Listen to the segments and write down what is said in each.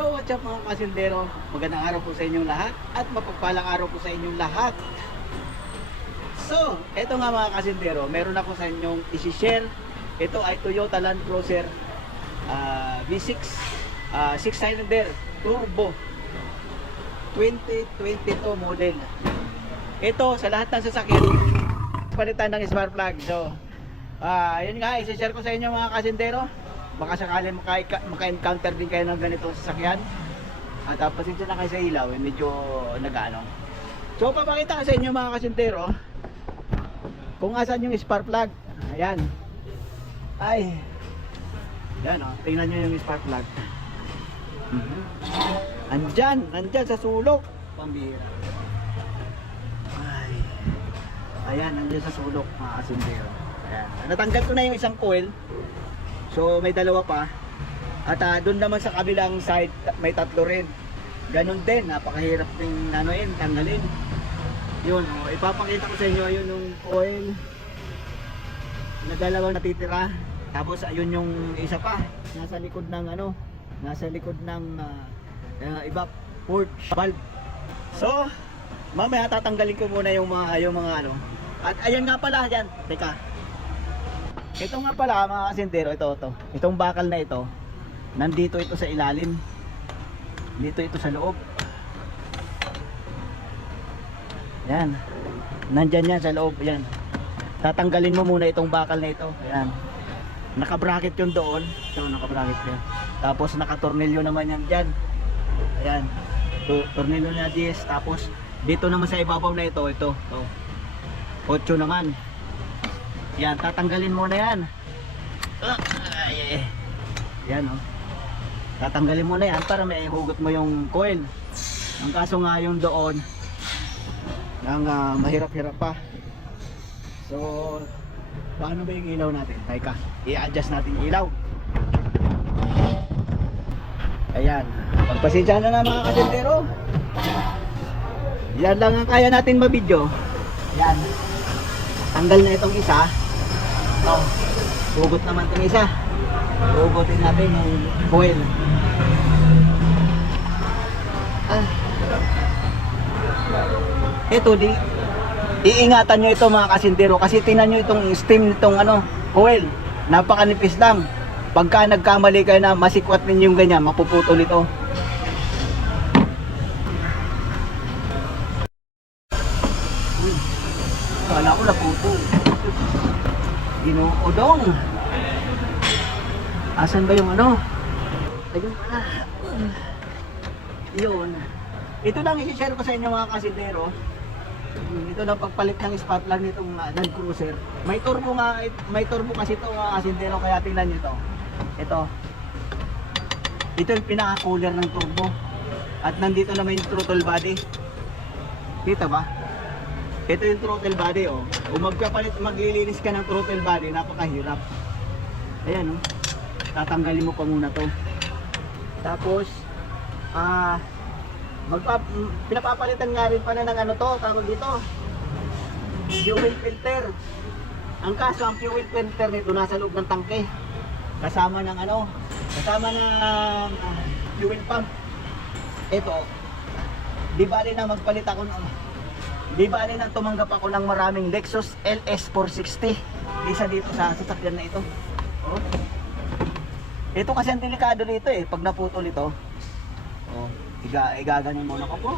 Yo, what's up mga kasindero? Magandang araw po sa inyong lahat at mapagpalang araw po sa inyong lahat. So, eto nga mga kasindero, meron ako sa inyong isi-share. Ito ay Toyota Land Cruiser V6 6-cylinder turbo 2022 model. Ito sa lahat ng sasakyan palitan ng spark plug. So, yun nga, isi-share ko sa inyo mga kasindero. Baka sakaling maka-encounter din kayo ng ganitong sasakyan. At pasensya na kayo sa ilaw, medyo nag-ano. So papakita ko sa inyo mga kasintero kung asan yung spark plug. Ayan. Ay. Yan o, tingnan nyo yung spark plug. Nandyan sa sulok. Pambihira. Ay. Ayan, nandyan sa sulok mga kasintero. Ayan. Natanggal ko na yung isang coil. So may dalawa pa. At doon naman sa kabilang side may tatlo rin. Ganon din, napakahirap ng tanggalin. Yun, ipapakita ko sa inyo yun yung coil na dalawang natitira. Tapos ayun yung isa pa nasa likod ng evap port valve. So mamaya tatanggalin ko muna yung mga ano. At ayan nga pala diyan. Teka. Ito nga pala mga kasindero, itong bakal na ito, nandito ito sa ilalim, dito ito sa loob. Yan, nandyan yan sa loob. Yan, tatanggalin mo muna itong bakal na ito. Yan, nakabracket yun doon. So nakabracket yan. Tapos nakatornilyo naman yan dyan. Ayan, tornilyo na 10. Tapos dito naman sa ibabaw na ito 8 naman. Yan, tatanggalin mo na yan. Yan o. Tatanggalin mo na yan para may hugot mo yung coil. Ang kaso nga yung doon mahirap-hirap pa. So paano ba yung ilaw natin? Teka, i-adjust natin yung ilaw. Ayan, pagpasensya na mga kasintero. Yan lang ang kaya natin mabidyo. Yan, tanggal na itong isa. Hugot naman itong isa. Hugotin natin yung coil. Ito iingatan nyo ito mga kasintero. Kasi tingnan nyo itong steam nitong coil. Napakanipis lang. Pagka nagkamali kayo na masikwat ninyo yung ganyan, mapuputol ito. Kala ko naputol. Ginuudong. Asan ba yung ayun pala. Yun. Ito lang i-share ko sa inyo mga kasintero. Ito lang pagpalit ng spark plug nitong Land Cruiser. May turbo kasi ito mga kasintero, kaya tingnan nyo ito. Ito yung pinaka-cooler ng turbo. At nandito naman yung throttle body. Kita ba? Ito yung throttle body oh. Kung maglilinis ka ng throttle body, napakahirap. Ayan oh. Tatanggalin mo pa muna to. Tapos pinapapalitan nga rin pala ng tawag dito, fuel filter. Ang kaso ang fuel filter nito nasa loob ng tangke. Kasama ng fuel pump. Ito, di bali na magpalit ako di bali nang tumanggap ako ng maraming Lexus LS 460. Isa dito sa sasakyan na ito. Oh. Ito kasi ang delikado dito pag naputol ito. Oh, igaganon muna ko po.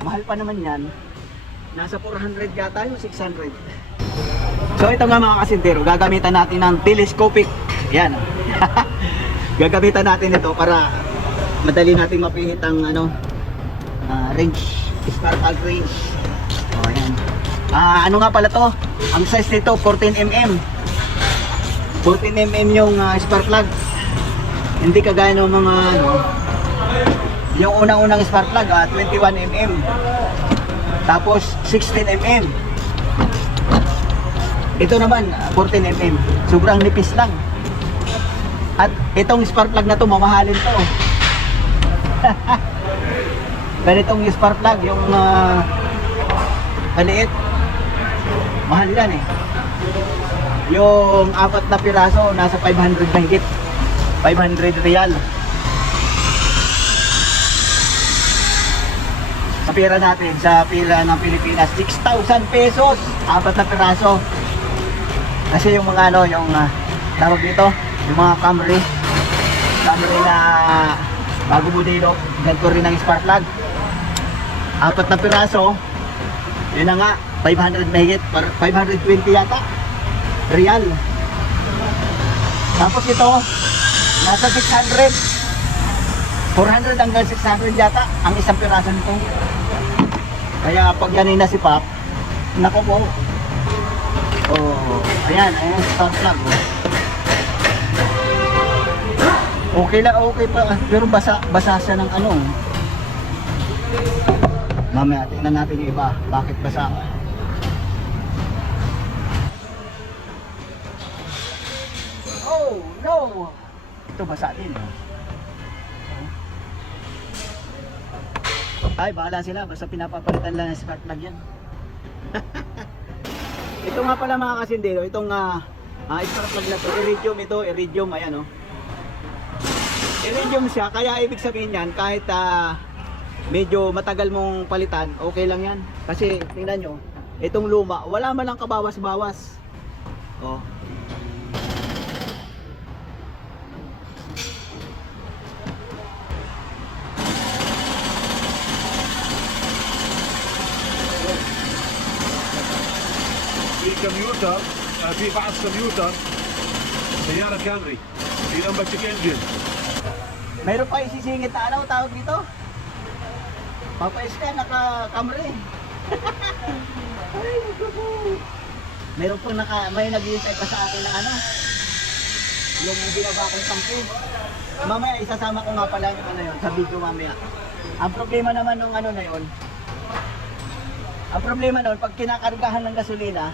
Mahal pa naman yan. Nasa 400 yata yung 600. So ito nga mga kasintero, gagamitan natin ng telescopic. Yan. Gagamitan natin ito para madali natin mapihit ang range, spark plug range. Oh, ayan. Ano nga pala to? Ang size nito 14mm. 14mm yung spark plug. Hindi kagaya ng mga yung unang-unang spark plug 21mm. Tapos 16mm. Ito naman 14mm. Sobrang nipis lang. At itong spark plug na to mamahalin to. Ganitong spark plug yung maliit, mahal yan yung 4 na piraso nasa 500 mahigit, 500 real. pera natin sa pera ng Pilipinas, 6,000 pesos, 4 na piraso. Kasi yung mga ano, yung tawag dito, yung mga Camry na bago modelo, ganito rin ang spark plug. 4 na piraso, yun na nga, 500 mahigit, 520 yata, real. Tapos ito, nasa 600, 400 hanggang 600 yata ang isang piraso nito. Kaya pag ganina si Pop, nako po. Oh, ayan, spark plug. Okay lang, okay pa, pero basa siya ng ano. Mamaya tingnan natin yung iba, bakit basa. Oh no, ito basa din. Ay, bahala sila, basta pinapapalitan lang ng spark plug yan. Ito nga pala mga kasindero, itong spark plug na ito, iridium, ayan o. Iridium siya, kaya ibig sabihin yan, kahit medyo matagal mong palitan, okay lang yan. Kasi tingnan nyo, itong luma, wala man lang kabawas-bawas. Oh. في كمبيوتر في بعض كمبيوتر سيارة كامري في لمبة انجن. Mayroon pa isisingit na ano, tawag dito? Papais ka, naka-Camry. Ay, naku. Meron po may nag-iintay pa sa akin ng ano, yung binaba kong tangke. Mamaya isasama ko nga pala yung ano yun, sa video mamaya. Ang problema naman nung ano na yun, pag kinakargahan ng gasolina,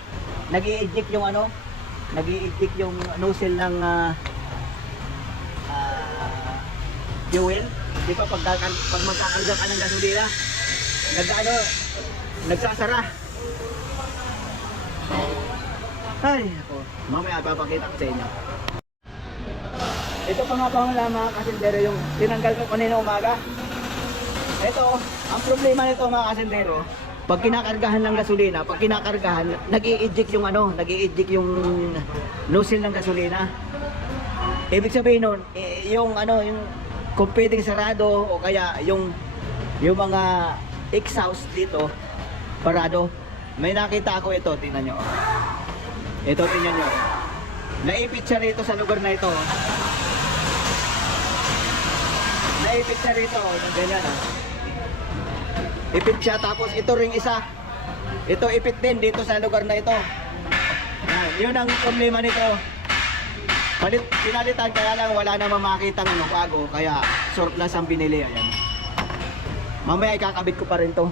nag-i-eject yung ano, nag-i-eject yung nozzle ng fuel. Di ba pag magkakarga ka ng gasolina, nagsasara. Ay, ako, mamaya papakita ko sa inyo. Ito pa nga pala mga kasindero, yung tinanggal ko kanina umaga. Ito, ang problema nito mga kasindero, pag kinakargahan ng gasolina, nag-i-eject yung ano, nag-i-eject yung nozzle ng gasolina. Ibig sabihin nun, yung ano, yung kung pwedeng sarado o kaya yung mga exhaust dito, parado. May nakita ako ito, tingnan nyo. Ito, tingnan nyo. Naipit siya rito sa lugar na ito. Naipit siya rito, ganyan ipit siya, tapos ito ring isa. Ito ipit din dito sa lugar na ito. Yun ang problema nito. Pinalitan, kaya lang wala namang makita ng bago, kaya surplus ang binili. Ayan. Mamaya ikakabit ko pa rin to.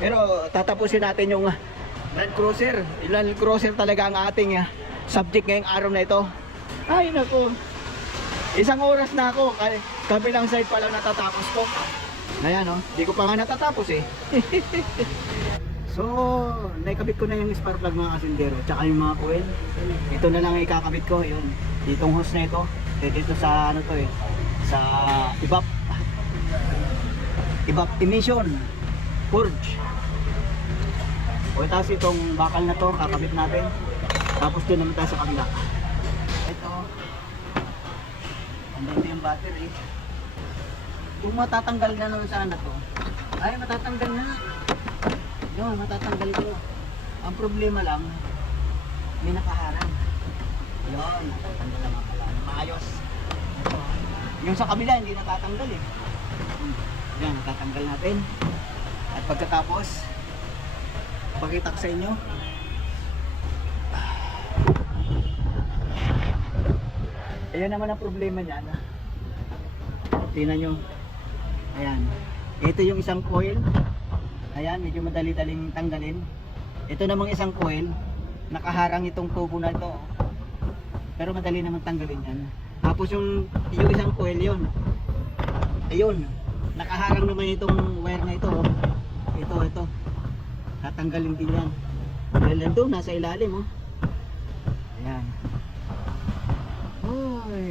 Pero tatapusin natin yung Land Cruiser. Land Cruiser talaga ang ating subject ngayong araw na ito. Ay naku, 1 oras na ako, kabilang side pa lang natatapos ko. Ayan o, di ko pa nga natatapos eh. So, naikabit ko na yung spark plug mga kasindero, tsaka yung mga coil. Ito na lang ikakabit ko, yun. Ditong hose na ito, dito sa ano to sa evap emission purge. O tapos itong bakal na to, kakabit natin. Tapos doon naman tayo sa kabila. Ito, andito yung battery. Kung matatanggal na naman sana to, ay matatanggal na. Yun, matatanggal ito. Ang problema lang, may nakaharang. Yun, natatanggal naman pala. Maayos. Yung sa kabila, hindi natatanggal eh. Yan, natatanggal natin. At pagkatapos, pakita ko sa inyo. Ayan naman ang problema niyan. Tingnan nyo. Ayan. Ito yung isang coil. Ayan, medyo madali-daling tanggalin. Ito namang isang coil, nakaharang itong tubo na ito. Pero madali naman tanggalin yan. Tapos yung isang coil yun. Ayun, nakaharang naman itong wire na ito. Ito. Tatanggalin din yan. Dahil nandun, nasa ilalim oh. Ayan. Uy,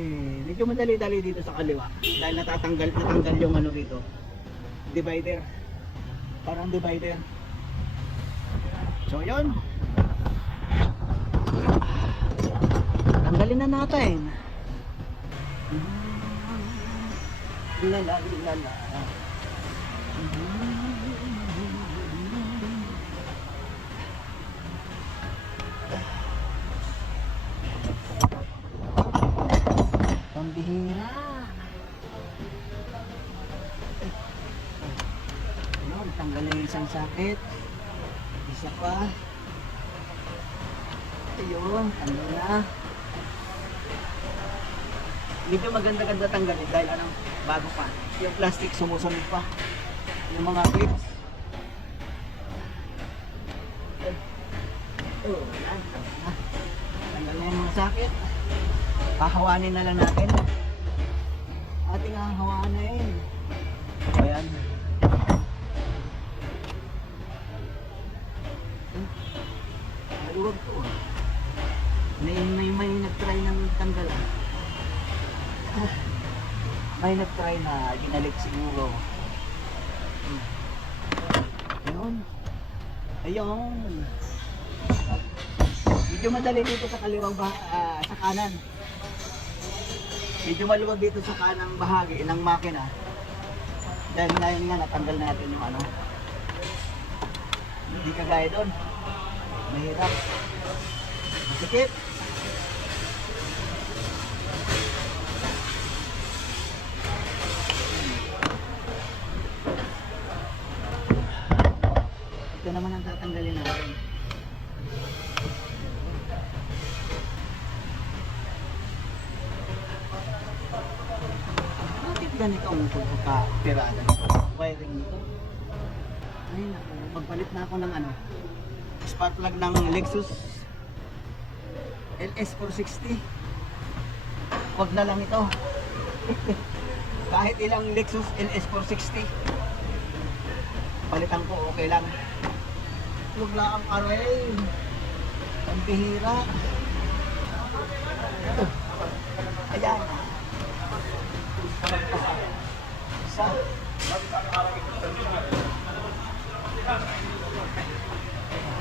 medyo madali-dali dito sa kaliwa. Dahil natanggal yung ano dito, divider. Parang divider. So yun. Tanggalin na natin. Lala, lala. Pambihira. Ayun, tanggal na yung isang sakit. Isa pa. Ayun, tanggal na. Medyo maganda-ganda tanggalin dahil ano, bago pa. Yung plastic sumusunod pa. Yung mga clips. Oh, yan. Tanggal na yung mga sakit. Hahawanin na lang natin. Ating hahawanin. Ayan. Maluwag to. May nag-try ng tanggalan. May nag-try na ginalik siguro. Ayun. Ayun. Medyo madali dito sa kaliwang sa kanan. Medyo maluwag dito sa kanang bahagi ng makina. Dahil ngayon nga natanggal natin yung ano. Hindi kagaya doon. Mahirap. Masikip. Ito naman ang tatanggalin natin. Bakit ganito ang pagkakapirada nito? Wiring nito? Ay naku, magpalit na ako ng ano, spark plug ng Lexus LS460. Huwag na lang ito. Kahit ilang Lexus LS460 palitan ko, okay lang. Huwag lang ang array. Ang bihira. Ayan. Isa.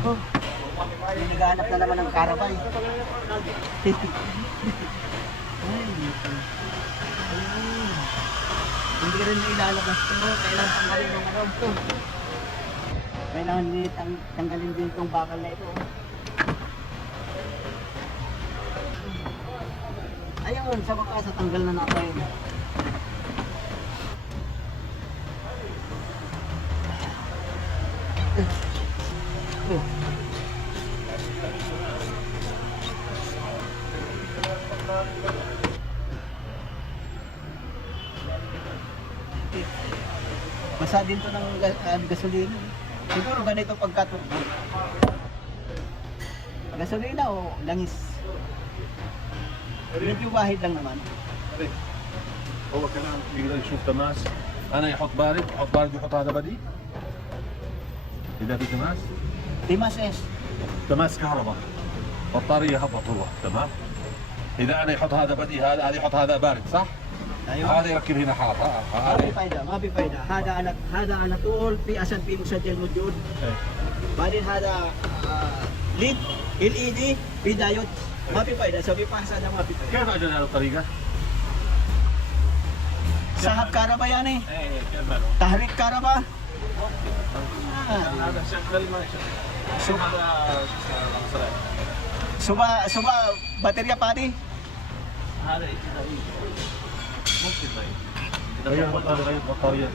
Oh. May naghahanap na naman ng karabay. Hindi rin ilalabas ito. Kailan tanggalin ng ano ito. Kailangan nila tanggalin din itong bakal na ito. Ayun, sa wakas tanggal na natin. Basa din to ng gasolina. Siguro ganito pagkaturbo. Gasolina o langis? Medyo wahid lang naman. هو كمان يقدر يشوف تماس. انا يحط بارد يحط هذا بدي. اذا في تماس Timas S. تماس كهرباء بطاريه هبط هو تمام. اذا انا يحط هذا بدي هذا يحط هذا بارد صح؟ أيوة. هذا يركب هنا حاط ما في فايدة ما في فايدة. هذا على طول في أسد في مسجل موجود. بعدين هذا ليد LED في دايود. ما في فايدة. سوي بحث هذا ما في فايدة. كيف اجل هذه الطريقه؟ سحب كهرباء يعني. ايه كيف ماله؟ تحريك كهرباء. هذا شغل ما يشغل هذا सुबह بطارية पानी. هذا ممكن غير بطارية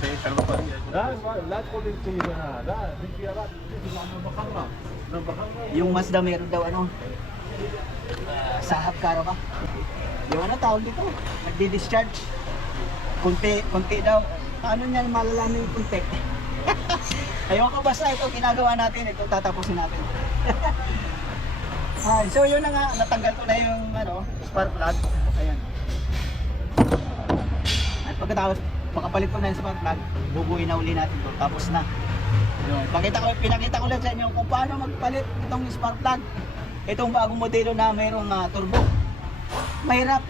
شيء على البطارية لا تقول لي انت لا في خيارات Yung Mazda meron daw ano, sahab karo ba? Yung ano tawag dito? Nagdi-discharge. Kunti daw. Ano niyan malalaman yung kunti? Ayun ko basta ito ginagawa natin, ito tatapusin natin. Ay, so yun na nga, natanggal ko na yung ano, spark plug. Ayan. At pagkatapos, makapalit ko na yung spark plug, bubuin na uli natin to. Tapos na. Yun. Pinakita ko lang sa inyo kung paano magpalit itong spark plug. Itong bagong modelo na mayroong turbo. Mahirap.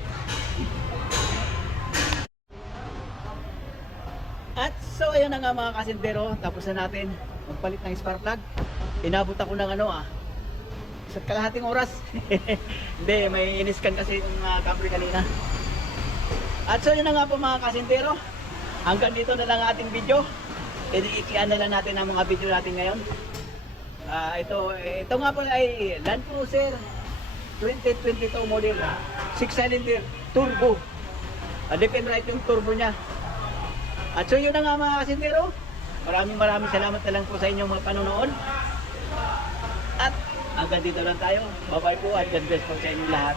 At so ayun. yan na nga mga kasintero, tapos na natin magpalit ng spark plug. Inabot ako ng isa't kalahating oras. Hindi, may iniskan kasi yung camera kanina. At so yun na nga po mga kasintero, hanggang dito na lang ating video. Ikian na lang natin ang mga video natin ngayon. Ito nga po ay Land Cruiser 2022 model, 6-cylinder turbo. Depend right yung turbo niya. At so yun na nga mga kasintero, maraming salamat na lang po sa inyong mga panonood. At hanggang dito lang tayo. Bye bye po at God bless po sa inyong lahat.